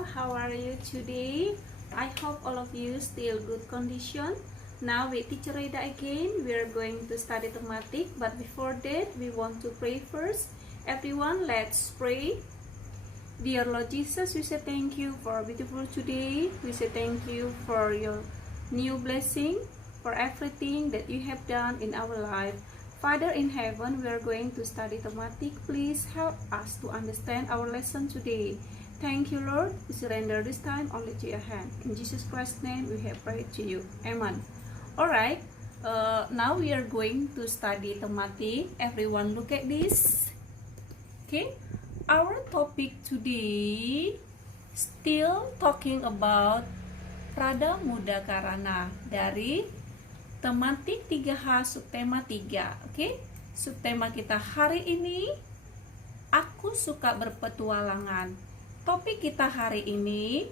all, how are you today? I hope all of you still good condition. Now with Teacher Reda again, we are going to study thematic, but before that we want to pray first. Everyone, let's pray. Dear Lord Jesus, we say thank you for beautiful today. We say thank you for your new blessing, for everything that you have done in our life. Father in heaven, we are going to study thematic. Please help us to understand our lesson today. Thank you, Lord. We surrender this time only to your hand. In Jesus Christ's name, we have prayed to you. Amen. Alright, now we are going to study thematic. Everyone look at this. Okay, our topic today still talking about Prada Muda Karana dari tematik 3H subtema 3. Oke, subtema kita hari ini, aku suka berpetualangan. Topik kita hari ini,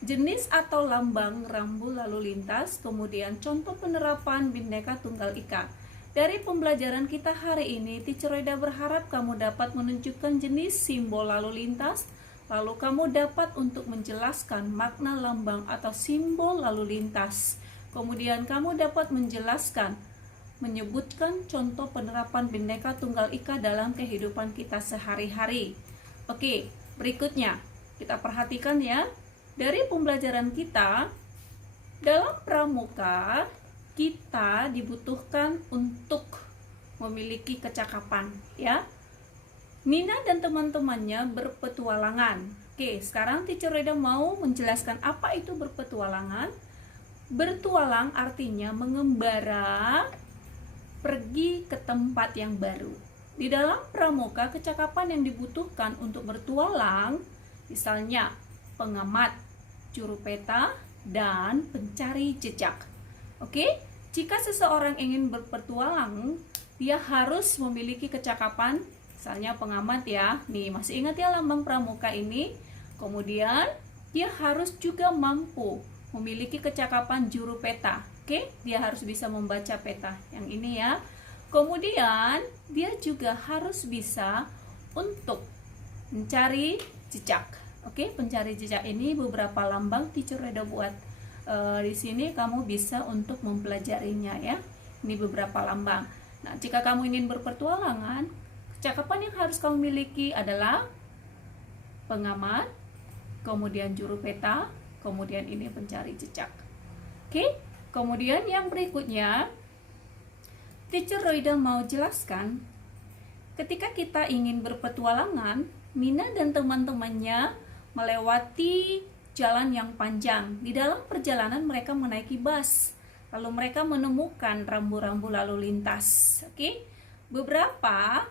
jenis atau lambang rambu lalu lintas, kemudian contoh penerapan Bhinneka Tunggal Ika. Dari pembelajaran kita hari ini, Teacher Reda berharap kamu dapat menunjukkan jenis simbol lalu lintas, lalu kamu dapat untuk menjelaskan makna lambang atau simbol lalu lintas. Kemudian kamu dapat menjelaskan, menyebutkan contoh penerapan Bhinneka Tunggal Ika dalam kehidupan kita sehari-hari. Oke, berikutnya kita perhatikan ya. Dari pembelajaran kita, dalam pramuka kita dibutuhkan untuk memiliki kecakapan ya. Nina dan teman-temannya berpetualangan. Oke, sekarang Teacher Reda mau menjelaskan apa itu berpetualangan. Bertualang artinya mengembara, pergi ke tempat yang baru. Di dalam pramuka, kecakapan yang dibutuhkan untuk bertualang, misalnya pengamat, juru peta, dan pencari jejak. Oke, jika seseorang ingin berpetualang, dia harus memiliki kecakapan, misalnya pengamat ya. Nih, masih ingat ya lambang pramuka ini? Kemudian, dia harus juga mampu memiliki kecakapan juru peta. Oke, dia harus bisa membaca peta yang ini ya. Kemudian dia juga harus bisa untuk mencari jejak. Oke, pencari jejak ini beberapa lambang Teacher Reda buat di sini, kamu bisa untuk mempelajarinya ya. Ini beberapa lambang. Nah, jika kamu ingin berpetualangan, kecakapan yang harus kamu miliki adalah pengamat, kemudian juru peta, kemudian ini pencari jejak. Oke, kemudian yang berikutnya, Teacher Reda mau jelaskan, ketika kita ingin berpetualangan, Nina dan teman-temannya melewati jalan yang panjang. Di dalam perjalanan mereka menaiki bus, lalu mereka menemukan rambu-rambu lalu lintas. Oke, beberapa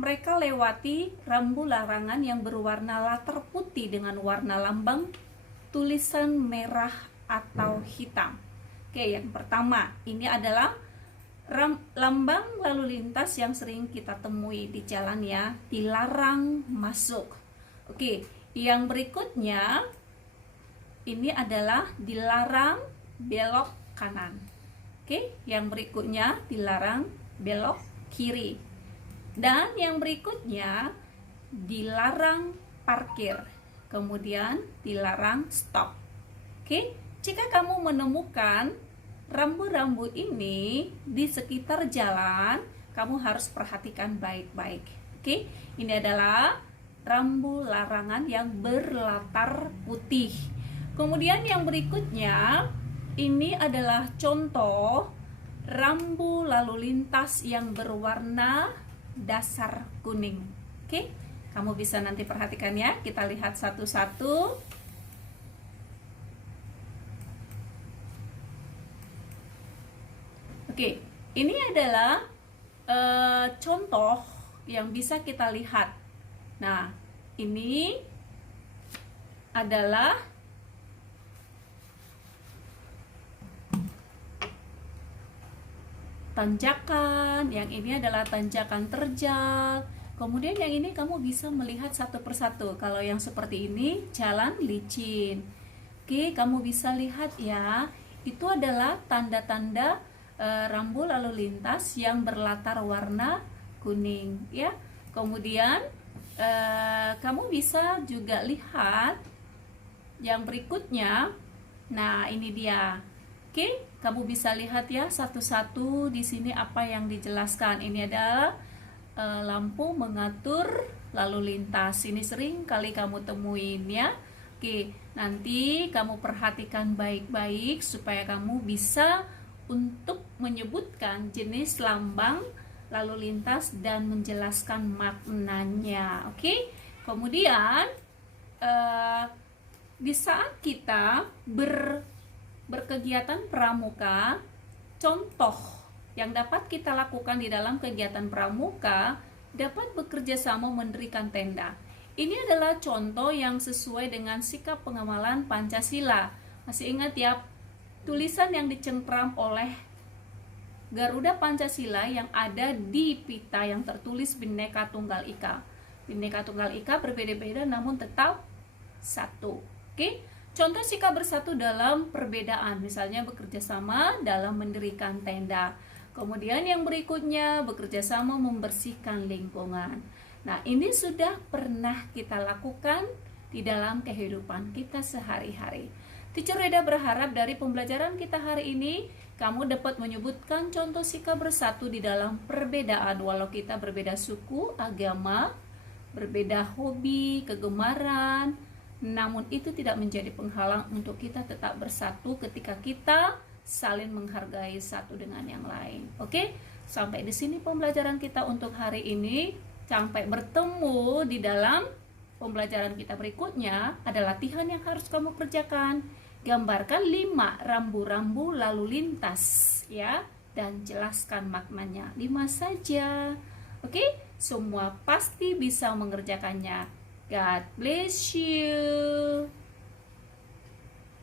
mereka lewati rambu larangan yang berwarna latar putih dengan warna lambang tulisan merah atau hitam. Oke, yang pertama ini adalah lambang lalu lintas yang sering kita temui di jalan ya, dilarang masuk. Oke, yang berikutnya ini adalah dilarang belok kanan. Oke, yang berikutnya dilarang belok kiri. Dan yang berikutnya dilarang parkir. Kemudian dilarang stop. Oke, jika kamu menemukan rambu-rambu ini di sekitar jalan, kamu harus perhatikan baik-baik. Oke, ini adalah rambu larangan yang berlatar putih. Kemudian yang berikutnya, ini adalah contoh rambu lalu lintas yang berwarna dasar kuning. Oke, kamu bisa nanti perhatikan ya, kita lihat satu-satu. Oke, ini adalah contoh yang bisa kita lihat. Nah, ini adalah tanjakan, yang ini adalah tanjakan terjal. Kemudian yang ini kamu bisa melihat satu persatu. Kalau yang seperti ini jalan licin. Oke, kamu bisa lihat ya. Itu adalah tanda-tanda rambu lalu lintas yang berlatar warna kuning ya. Kemudian kamu bisa juga lihat yang berikutnya. Nah, ini dia. Oke, kamu bisa lihat ya satu-satu di sini apa yang dijelaskan. Ini adalah lampu mengatur lalu lintas. Ini sering kali kamu temuin ya. Oke, nanti kamu perhatikan baik-baik supaya kamu bisa untuk menyebutkan jenis lambang lalu lintas dan menjelaskan maknanya. Oke, kemudian di saat kita berkegiatan pramuka, contoh yang dapat kita lakukan di dalam kegiatan pramuka dapat bekerja sama mendirikan tenda. Ini adalah contoh yang sesuai dengan sikap pengamalan Pancasila. Masih ingat ya tulisan yang dicengkram oleh Garuda Pancasila yang ada di pita yang tertulis Bhinneka Tunggal Ika. Bhinneka Tunggal Ika berbeda-beda namun tetap satu. Oke, contoh sikap bersatu dalam perbedaan, misalnya bekerja sama dalam mendirikan tenda. Kemudian yang berikutnya bekerja sama membersihkan lingkungan. Nah, ini sudah pernah kita lakukan di dalam kehidupan kita sehari-hari. Teacher Reda berharap dari pembelajaran kita hari ini kamu dapat menyebutkan contoh sikap bersatu di dalam perbedaan, walau kita berbeda suku, agama, berbeda hobi, kegemaran, namun itu tidak menjadi penghalang untuk kita tetap bersatu ketika kita saling menghargai satu dengan yang lain. Oke, sampai di sini pembelajaran kita untuk hari ini. Sampai bertemu di dalam pembelajaran kita berikutnya. Ada latihan yang harus kamu kerjakan. Gambarkan 5 rambu-rambu lalu lintas ya, dan jelaskan maknanya. 5 saja. Oke, semua pasti bisa mengerjakannya. God bless you.